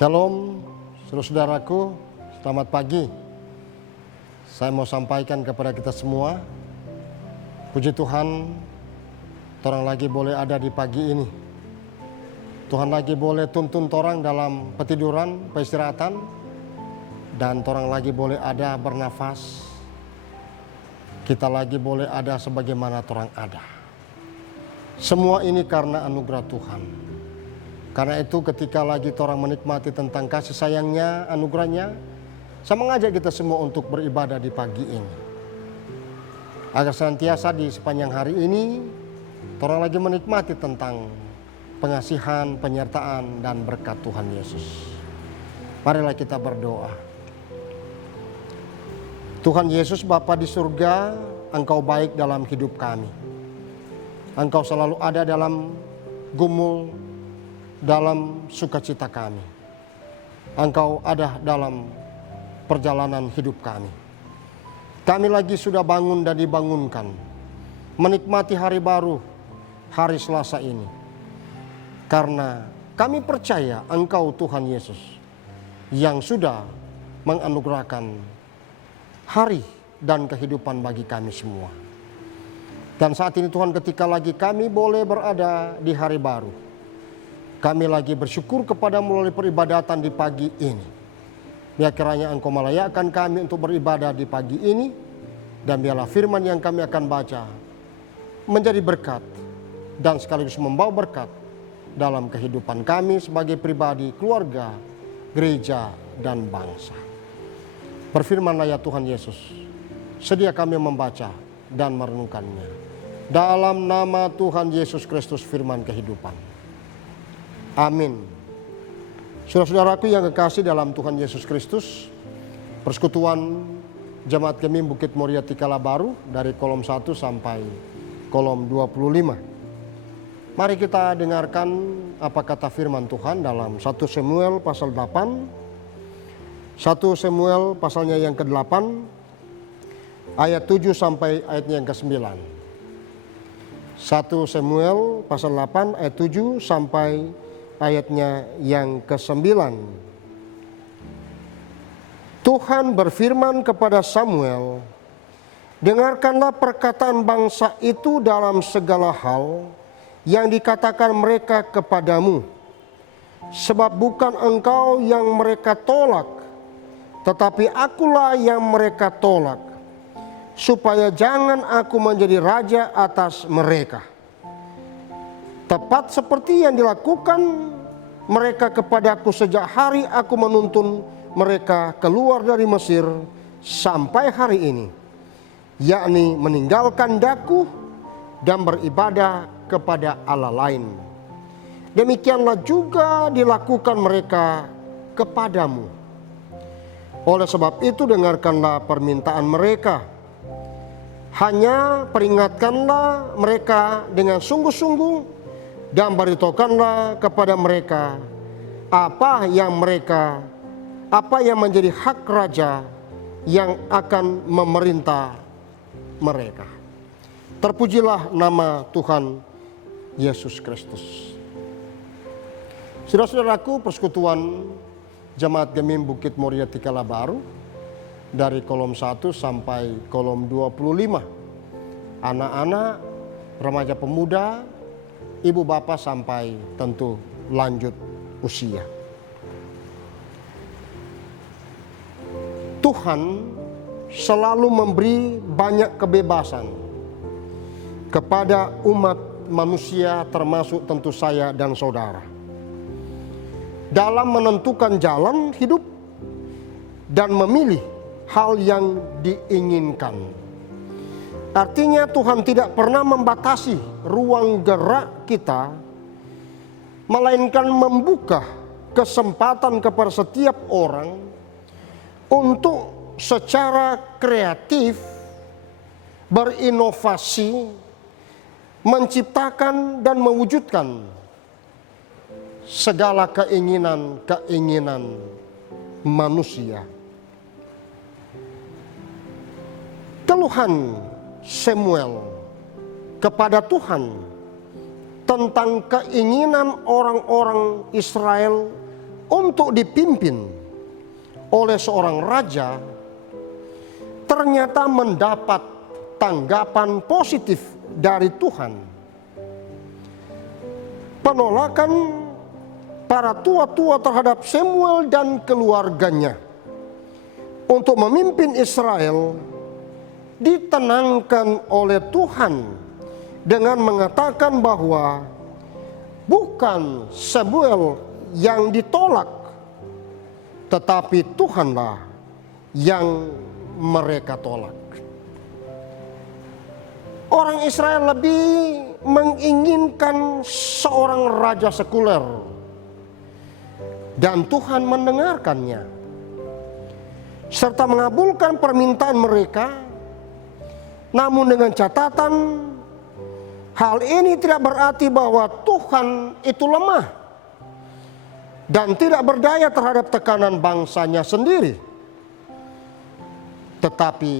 Shalom, saudara-saudaraku, selamat pagi. Saya mau sampaikan kepada kita semua, puji Tuhan, torang lagi boleh ada di pagi ini. Tuhan lagi boleh tuntun torang dalam petiduran, peristirahatan, dan torang lagi boleh ada bernafas. Kita lagi boleh ada sebagaimana torang ada. Semua ini karena anugerah Tuhan. Karena itu ketika lagi torang menikmati tentang kasih sayangnya, anugerahnya, saya mengajak kita semua untuk beribadah di pagi ini. Agar senantiasa di sepanjang hari ini, torang lagi menikmati tentang pengasihan, penyertaan, dan berkat Tuhan Yesus. Marilah kita berdoa. Tuhan Yesus, Bapa di surga, Engkau baik dalam hidup kami. Engkau selalu ada dalam gumul, dalam sukacita kami. Engkau ada dalam perjalanan hidup kami. Kami lagi sudah bangun dan dibangunkan, menikmati hari baru, hari Selasa ini. Karena kami percaya Engkau Tuhan Yesus yang sudah menganugerahkan hari dan kehidupan bagi kami semua. Dan saat ini Tuhan, ketika lagi kami boleh berada di hari baru, kami lagi bersyukur kepada melalui peribadatan di pagi ini. Biar kiranya Engkau melayakkan kami untuk beribadah di pagi ini. Dan biarlah firman yang kami akan baca menjadi berkat dan sekaligus membawa berkat dalam kehidupan kami sebagai pribadi, keluarga, gereja, dan bangsa. Berfirmanlah ya Tuhan Yesus, sedia kami membaca dan merenungkannya. Dalam nama Tuhan Yesus Kristus, firman kehidupan. Amin. Saudara-saudaraku yang kekasih dalam Tuhan Yesus Kristus, persekutuan Jemaat Gemim Bukit Moria Tikala Baru dari kolom 1 sampai kolom 25. Mari kita dengarkan apa kata firman Tuhan dalam 1 Samuel pasal 8. 1 Samuel pasalnya yang ke-8 ayat 7 sampai ayatnya yang ke-9. 1 Samuel pasal 8 ayat 7 sampai ayatnya yang ke-9. Tuhan berfirman kepada Samuel, dengarkanlah perkataan bangsa itu dalam segala hal yang dikatakan mereka kepadamu. Sebab bukan engkau yang mereka tolak, tetapi akulah yang mereka tolak, supaya jangan aku menjadi raja atas mereka. Tepat seperti yang dilakukan mereka kepadaku sejak hari aku menuntun mereka keluar dari Mesir sampai hari ini, yakni meninggalkan daku dan beribadah kepada Allah lain. Demikianlah juga dilakukan mereka kepadamu. Oleh sebab itu dengarkanlah permintaan mereka. Hanya peringatkanlah mereka dengan sungguh-sungguh dan beritahukanlah kepada mereka apa yang menjadi hak raja yang akan memerintah mereka. Terpujilah nama Tuhan Yesus Kristus. Saudara-saudaraku, persekutuan Jemaat Gemim Bukit Moria Tikala Baru dari kolom 1 sampai kolom 25. Anak-anak, remaja pemuda, ibu bapak sampai tentu lanjut usia. Tuhan selalu memberi banyak kebebasan kepada umat manusia, termasuk tentu saya dan saudara, dalam menentukan jalan hidup dan memilih hal yang diinginkan. Artinya Tuhan tidak pernah membatasi ruang gerak kita, melainkan membuka kesempatan kepada setiap orang untuk secara kreatif berinovasi, menciptakan dan mewujudkan segala keinginan manusia. Keluhan Samuel kepada Tuhan tentang keinginan orang-orang Israel untuk dipimpin oleh seorang raja ternyata mendapat tanggapan positif dari Tuhan. Penolakan para tua-tua terhadap Samuel dan keluarganya untuk memimpin Israel ditenangkan oleh Tuhan dengan mengatakan bahwa bukan Samuel yang ditolak, tetapi Tuhanlah yang mereka tolak. Orang Israel lebih menginginkan seorang raja sekuler, dan Tuhan mendengarkannya serta mengabulkan permintaan mereka. Namun dengan catatan, hal ini tidak berarti bahwa Tuhan itu lemah dan tidak berdaya terhadap tekanan bangsanya sendiri. Tetapi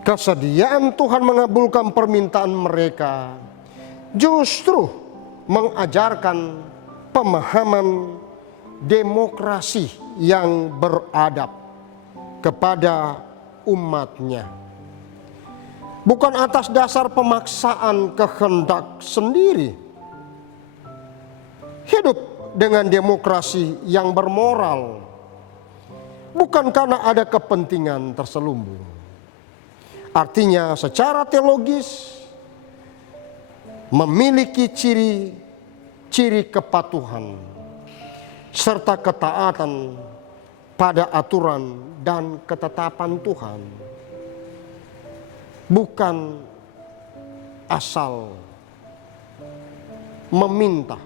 kesediaan Tuhan mengabulkan permintaan mereka justru mengajarkan pemahaman demokrasi yang beradab kepada umatnya. Bukan atas dasar pemaksaan kehendak sendiri. Hidup dengan demokrasi yang bermoral, bukan karena ada kepentingan terselubung. Artinya secara teologis memiliki ciri-ciri kepatuhan serta ketaatan pada aturan dan ketetapan Tuhan. Bukan asal meminta,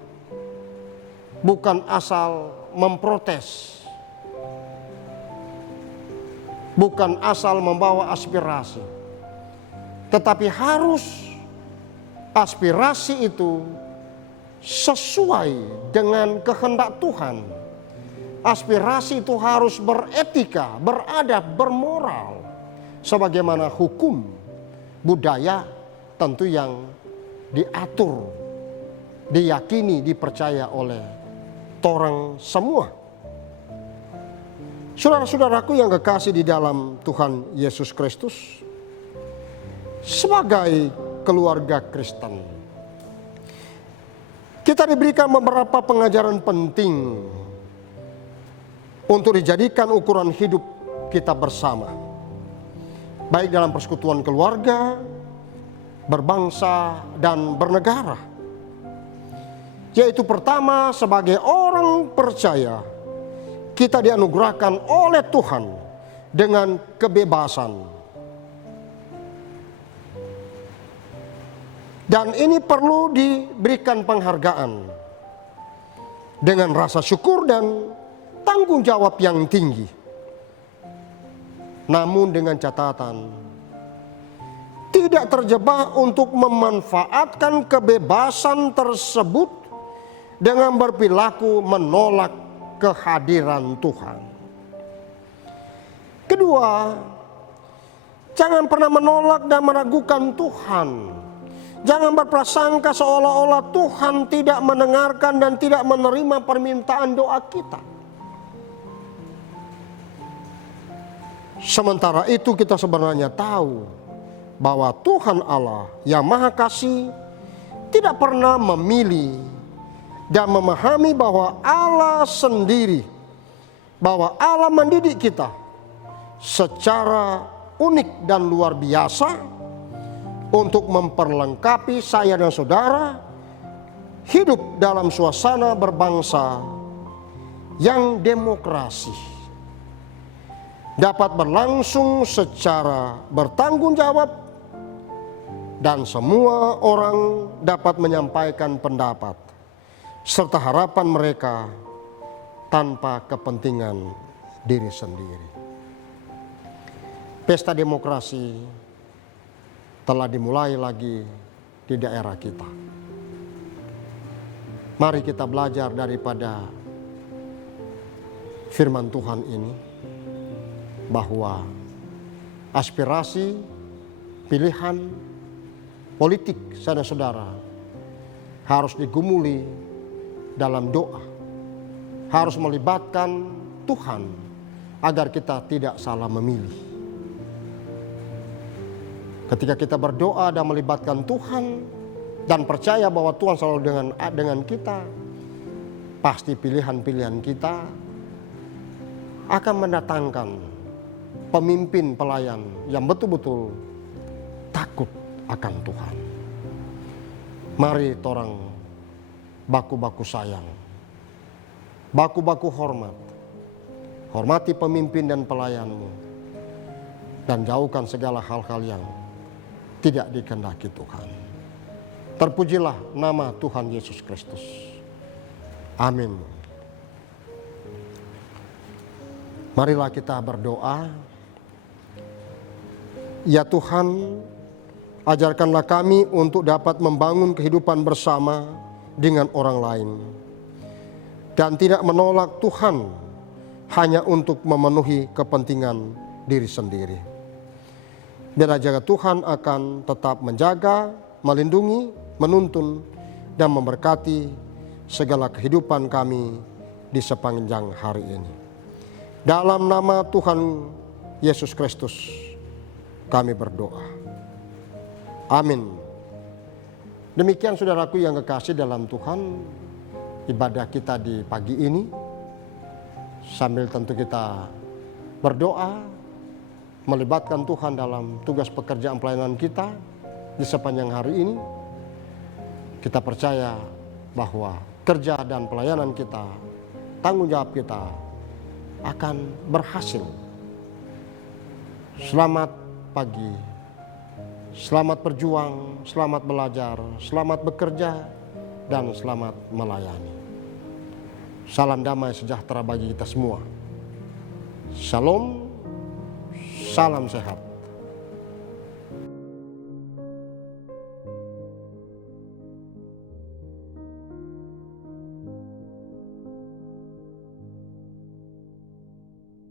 bukan asal memprotes, bukan asal membawa aspirasi, tetapi harus aspirasi itu sesuai dengan kehendak Tuhan. Aspirasi itu harus beretika, beradab, bermoral, sebagaimana hukum budaya tentu yang diatur, diyakini, dipercaya oleh orang semua. Saudara-saudaraku yang kekasih di dalam Tuhan Yesus Kristus, sebagai keluarga Kristen, kita diberikan beberapa pengajaran penting untuk dijadikan ukuran hidup kita bersama, baik dalam persekutuan keluarga, berbangsa, dan bernegara. Yaitu pertama, sebagai orang percaya, kita dianugerahkan oleh Tuhan dengan kebebasan. Dan ini perlu diberikan penghargaan dengan rasa syukur dan tanggung jawab yang tinggi. Namun dengan catatan, tidak terjebak untuk memanfaatkan kebebasan tersebut dengan berperilaku menolak kehadiran Tuhan. Kedua, jangan pernah menolak dan meragukan Tuhan. Jangan berprasangka seolah-olah Tuhan tidak mendengarkan dan tidak menerima permintaan doa kita. Sementara itu kita sebenarnya tahu bahwa Tuhan Allah yang Maha Kasih tidak pernah memilih dan memahami bahwa Allah sendiri, bahwa Allah mendidik kita secara unik dan luar biasa untuk memperlengkapi saya dan saudara hidup dalam suasana berbangsa yang demokrasi dapat berlangsung secara bertanggung jawab dan semua orang dapat menyampaikan pendapat serta harapan mereka tanpa kepentingan diri sendiri. Pesta demokrasi telah dimulai lagi di daerah kita. Mari kita belajar daripada firman Tuhan ini, bahwa aspirasi, pilihan politik saudara-saudara harus digumuli dalam doa harus melibatkan Tuhan agar kita tidak salah memilih. Ketika kita berdoa dan melibatkan Tuhan dan percaya bahwa Tuhan selalu dengan kita, pasti pilihan-pilihan kita akan mendatangkan pemimpin pelayan yang betul-betul takut akan Tuhan. Mari torang baku-baku sayang, baku-baku hormat. Hormati pemimpin dan pelayanmu, dan jauhkan segala hal-hal yang tidak dikehendaki Tuhan. Terpujilah nama Tuhan Yesus Kristus. Amin. Marilah kita berdoa. Ya Tuhan, ajarkanlah kami untuk dapat membangun kehidupan bersama dengan orang lain, dan tidak menolak Tuhan hanya untuk memenuhi kepentingan diri sendiri. Biarlah jaga Tuhan akan tetap menjaga, melindungi, menuntun, dan memberkati segala kehidupan kami di sepanjang hari ini. Dalam nama Tuhan Yesus Kristus kami berdoa. Amin. Demikian saudaraku yang kekasih dalam Tuhan, ibadah kita di pagi ini. Sambil tentu kita berdoa, melibatkan Tuhan dalam tugas pekerjaan pelayanan kita di sepanjang hari ini. Kita percaya bahwa kerja dan pelayanan kita, tanggung jawab kita akan berhasil. Selamat pagi, selamat berjuang, selamat belajar, selamat bekerja, dan selamat melayani. Salam damai sejahtera bagi kita semua. Shalom, salam sehat.